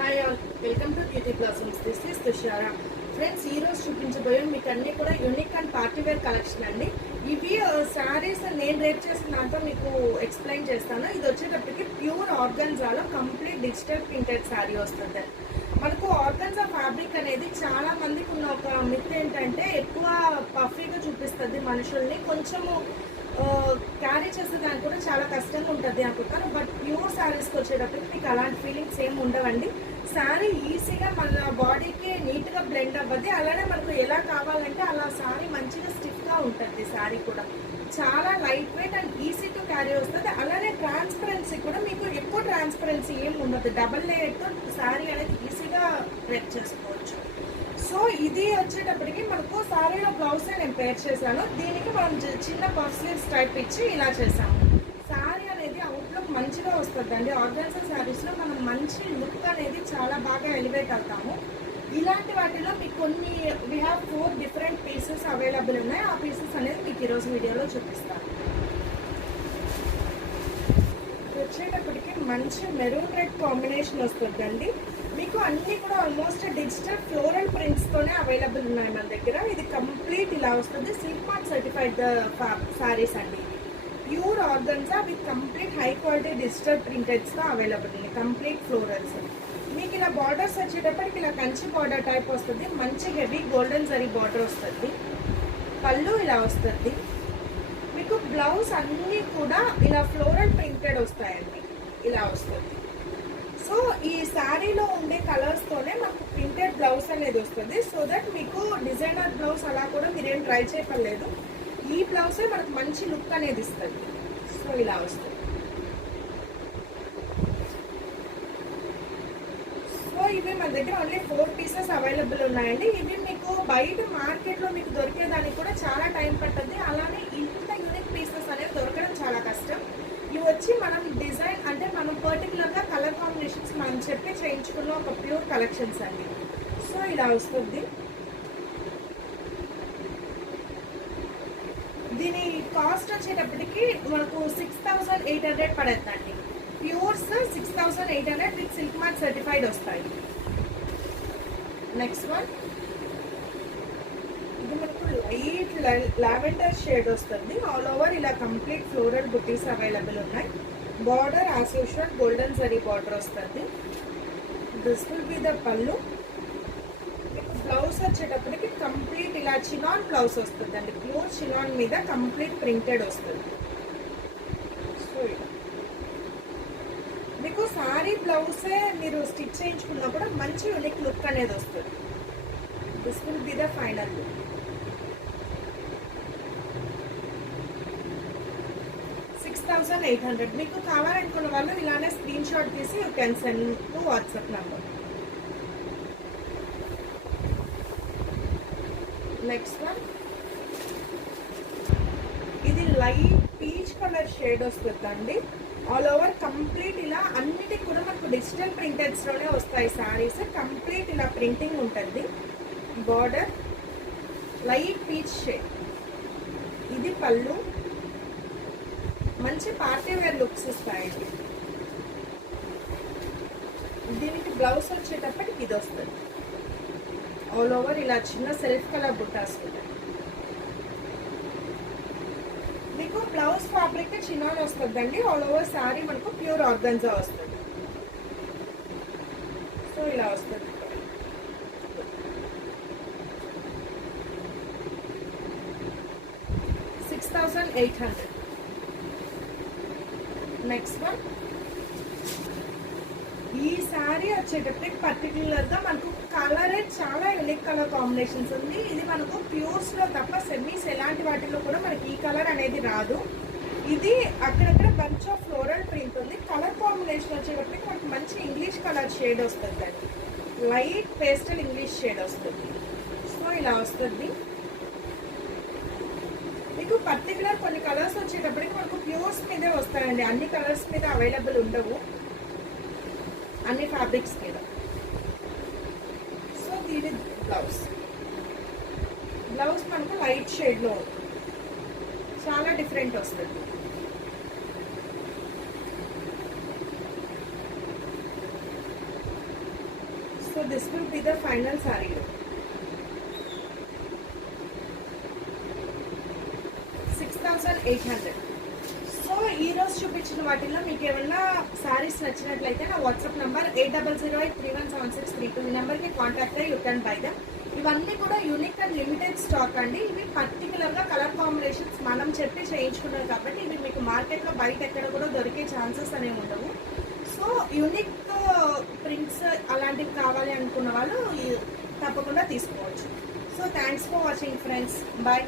Hi all, welcome to Beauty Blossoms. This is Tushara. Friends, ఈ రోజు చూపించబోయే మీకు అన్ని కూడా unique and party wear collection అండి. ఇవి శారీస్ నేను రేట్ చేసిన దాంతో మీకు ఎక్స్ప్లెయిన్ చేస్తాను. ఇది వచ్చేటప్పటికి ప్యూర్ ఆర్గన్జాలో కంప్లీట్ డిజిటల్ ప్రింటెడ్ శారీ వస్తుంది. మనకు ఆర్గన్జా ఫ్యాబ్రిక్ అనేది చాలా మందికి ఉన్న ఒక మిత్ ఏంటంటే ఎక్కువ పఫీగా చూపిస్తుంది మనుషుల్ని, కొంచెము క్యారీ చేసేదానికి కూడా చాలా కష్టంగా ఉంటుంది అనుకుంటాను. బట్ ప్యూర్ శారీస్కి వచ్చేటప్పటికి మీకు అలాంటి ఫీలింగ్స్ ఏమి ఉండవండి. శారీ ఈజీగా మన బాడీకి నీట్గా బ్లెండ్ అవ్వద్ది. అలానే మనకు ఎలా కావాలంటే అలా శారీ మంచిగా స్టిఫ్గా ఉంటుంది. శారీ కూడా చాలా light weight and easy to carry వస్తుంది. అలానే ట్రాన్స్పరెన్సీ కూడా మీకు ఎక్కువ ట్రాన్స్పరెన్సీ ఏమి ఉండదు. డబల్ లేయర్తో శారీ అనేది ఈజీగా డ్రెస్ చేసుకోవచ్చు. సో ఇది వచ్చేటప్పటికి మనకు శారీలో బ్లౌజ్ నేను పేర్ చేశాను. దీనికి మనం చిన్న పఫ్ స్లీవ్స్ టైప్ ఇచ్చి ఇలా చేసాము. శారీ అనేది అవుట్లుక్ మంచిగా వస్తుందండి. ఆర్గన్జా శారీస్లో మనం మంచి లుక్ అనేది చాలా బాగా ఎలివేట్ అవుతాము. ఇలాంటి వాటిలో మీకు కొన్ని we have 4 different pieces available ఉన్నాయి. ఆ పీసెస్ అనేది మీకు ఈరోజు వీడియోలో చూపిస్తాను. వచ్చేటప్పటికి మంచి మెరూన్ రెడ్ కాంబినేషన్ వస్తుందండి. మీకు అన్ని కూడా ఆల్మోస్ట్ డిజిటల్ ఫ్లోరల్ ప్రింట్స్తోనే అవైలబుల్ ఉన్నాయి మన దగ్గర. ఇది కంప్లీట్ ఇలా వస్తుంది. సిల్క్ మార్క్ సర్టిఫైడ్ శారీస్ అండి. Pure organza with complete high quality digital ప్రింటెడ్స్తో అవైలబుల్ ఉంది. Complete florals. మీకు ఇలా బార్డర్స్ వచ్చేటప్పటికి ఇలా కంచి బార్డర్ టైప్ వస్తుంది. మంచి హెవీ గోల్డెన్ జరీ బార్డర్ వస్తుంది. పళ్ళు ఇలా వస్తుంది. మీకు బ్లౌజ్ అన్నీ కూడా ఇలా ఫ్లోరల్ ప్రింటెడ్ వస్తాయండి. ఇలా వస్తుంది. సో ఈ శారీలో ఉండే కలర్స్తోనే మనకు ప్రింటెడ్ బ్లౌజ్ అనేది వస్తుంది. సో దట్ మీకు డిజైనర్ బ్లౌజ్ అలా కూడా మీరేం ట్రై చేయలేదు. ఈ బ్లౌజే మనకు మంచి లుక్ అనేది ఇస్తుంది. సో ఇలా వస్తుంది. సో ఇవి మన దగ్గర ఓన్లీ 4 పీసెస్ అవైలబుల్ ఉన్నాయండి. ఇవి మీకు బయట మార్కెట్లో మీకు దొరికేదానికి కూడా చాలా టైం పడుతుంది. అలానే ఇంత యూనిక్ పీసెస్ అనేవి దొరకడం చాలా కష్టం. ఇవి వచ్చి మనం డిజైన్ అంటే మనం పర్టికులర్గా కలర్ కాంబినేషన్స్ మనం చెప్పి చేయించుకున్న ఒక ప్యూర్ కలెక్షన్స్ అండి. సో ఇలా వస్తుంది. దీని కాస్ట్ వచ్చేటప్పటికి మనకు 6800 పడుతుందండి. Pures 6800 with silk mark certified వస్తాయి. నెక్స్ట్ వన్, ఇది మనకు లైట్ లావెండర్ షేడ్ వస్తుంది. ఆల్ ఓవర్ ఇలా కంప్లీట్ ఫ్లోరల్ బుటీస్ అవైలబుల్ ఉన్నాయి. Border as usual golden zari border వస్తుంది. దిస్ విల్ బి ద పళ్ళు. బ్లౌజ్ వచ్చేటప్పటికి కంప్లీట్ ఇలా చినాన్ బ్లౌజ్ వస్తుంది అండి. ప్యూర్ చినాన్ మీద కంప్లీట్ ప్రింటెడ్ వస్తుంది. సో మీకు సారీ బ్లౌజే మీరు స్టిచ్ చేయించుకున్నా కూడా మంచి యూనిక్ లుక్ అనేది వస్తుంది. This will be the final look. $6800. మీకు కావాలనుకున్న వాళ్ళు ఇలానే స్క్రీన్ షాట్ తీసి you can send to WhatsApp number. Next one, ఇది లైట్ పీచ్ కలర్ షేడ్ వస్తుందండి. ఆల్ ఓవర్ కంప్లీట్ ఇలా అన్నిటికి కూడా మనకు డిజిటల్ ప్రింటెడ్స్లోనే వస్తాయి శారీస్. కంప్లీట్ ఇలా ప్రింటింగ్ ఉంటుంది. Border light peach shade. ఇది పళ్ళు. మంచి పార్టీ వేర్ లుక్స్ ఇస్తాయండి. దీనికి బ్లౌజ్ వచ్చేటప్పటికి ఇది వస్తుంది. ఆల్ ఓవర్ ఇలా చిన్న సెల్ఫ్ కలర్ బుట్టాస్ ఉంటాయి. మీకు బ్లౌజ్ ఫ్యాబ్రిక్ చిన్నాన్ వస్తుందండి. ఆల్ ఓవర్ శారీ మనకు ప్యూర్ ఆర్గన్జా వస్తుంది. సో ఇలా వస్తుంది. 6800. నెక్స్ట్ వన్, ఈ శారీ వచ్చేటప్పటికి పర్టికులర్గా మనకు కలరే చాలా యూనిక్ కలర్ కాంబినేషన్స్ ఉంది. ఇది మనకు ప్యూర్స్లో తప్ప సెమీస్ ఎలాంటి వాటిలో కూడా మనకి ఈ కలర్ అనేది రాదు. ఇది అక్కడక్కడ బంచ్ ఆఫ్ ఫ్లోరల్ ప్రింట్ ఉంది. కలర్ కాంబినేషన్ వచ్చేటప్పటికి మనకు మంచి ఇంగ్లీష్ కలర్ షేడ్ వస్తుంది అండి. లైట్ పేస్టల్ ఇంగ్లీష్ షేడ్ వస్తుంది. సో ఇలా వస్తుంది. మీకు పర్టికులర్ కొన్ని కలర్స్ వచ్చేటప్పటికి మనకు ప్యూర్స్ మీదే వస్తాయండి. అన్ని కలర్స్ మీద అవైలబుల్ ఉండవు, అన్ని ఫ్యాబ్రిక్స్ మీద. సో దీని బ్లౌజ్ మనకు లైట్ షేడ్లో చాలా డిఫరెంట్ వస్తుంది. So this will be the final sorry. 6,800. So ఈ రోజు చూపించిన వాటిలో మీకు ఏమైనా సారీస్ నచ్చినట్లయితే నా వాట్సాప్ నంబర్ 8008317632 ఈ నెంబర్కి కాంటాక్ట్ అయ్యి యూ కెన్ బై దమ్. ఇవన్నీ కూడా యూనిక్ అండ్ లిమిటెడ్ స్టాక్ అండి. ఇవి పర్టికులర్గా కలర్ కాంబినేషన్స్ మనం చెప్పి చేయించుకున్నాం కాబట్టి ఇవి మీకు మార్కెట్లో బయట ఎక్కడ కూడా దొరికే ఛాన్సెస్ అనేవి ఉండవు. సో యూనిక్ ప్రింట్స్ అలాంటివి కావాలి అనుకున్న వాళ్ళు తప్పకుండా తీసుకోవచ్చు. So thanks for watching friends. Bye.